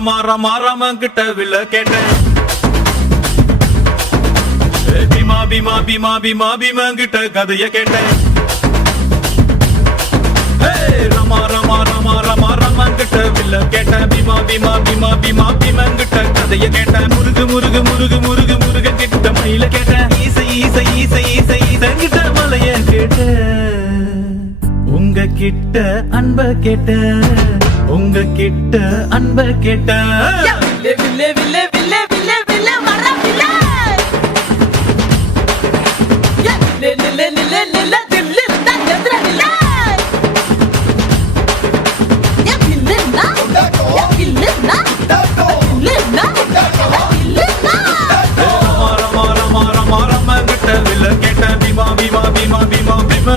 ரமா ரமா ரம கிட்ட வில்ல கேட்டேன் பீமா பீமா பீமா பீமா பீமா கிட்ட கதைய கேட்டேன் ரமா ரமா ரமா ரமா ரம கிட்ட வில்ல கேட்டேன் பீமா பீமா பீமா பீமா பீமா கிட்ட கதைய கேட்டேன் முருகு முருகு முருகு முருகு முருக கிட்ட மயில கேட்டேன் ஈசை ஈசை ஈசை ஈசை ஈசை கிட்ட மலைய கேட்டேன் உங்க கிட்ட அன்ப கேட்டேன் உங்க கிட்ட அன்ப கேட்டேன்